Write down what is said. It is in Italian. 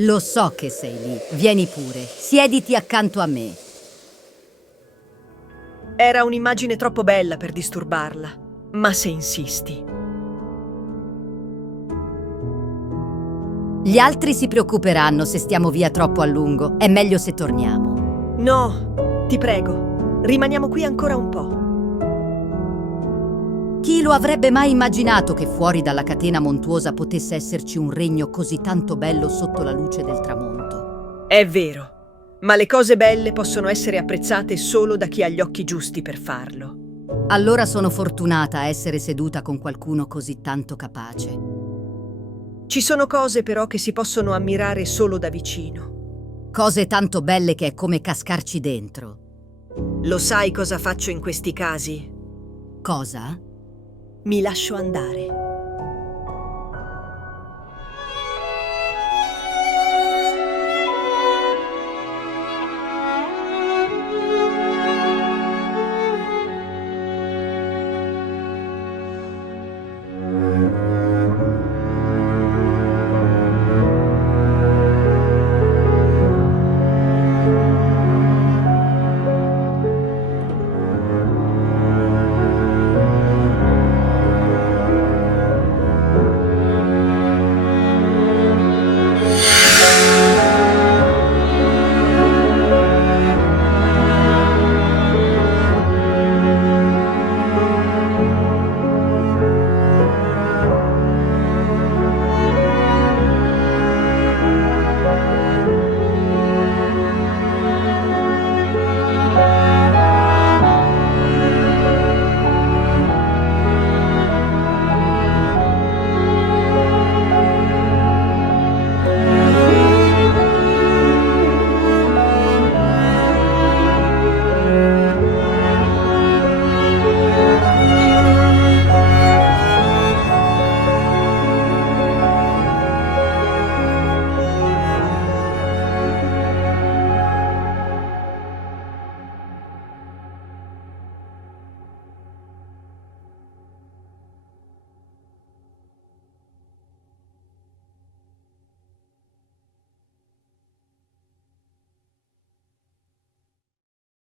Lo so che sei lì. Vieni pure. Siediti accanto a me. Era un'immagine troppo bella per disturbarla, ma se insisti. Gli altri si preoccuperanno se stiamo via troppo a lungo. È meglio se torniamo. No, ti prego, rimaniamo qui ancora un po'. Chi lo avrebbe mai immaginato che fuori dalla catena montuosa potesse esserci un regno così tanto bello sotto la luce del tramonto? È vero, ma le cose belle possono essere apprezzate solo da chi ha gli occhi giusti per farlo. Allora sono fortunata a essere seduta con qualcuno così tanto capace. Ci sono cose però che si possono ammirare solo da vicino. Cose tanto belle che è come cascarci dentro. Lo sai cosa faccio in questi casi? Cosa? Mi lascio andare.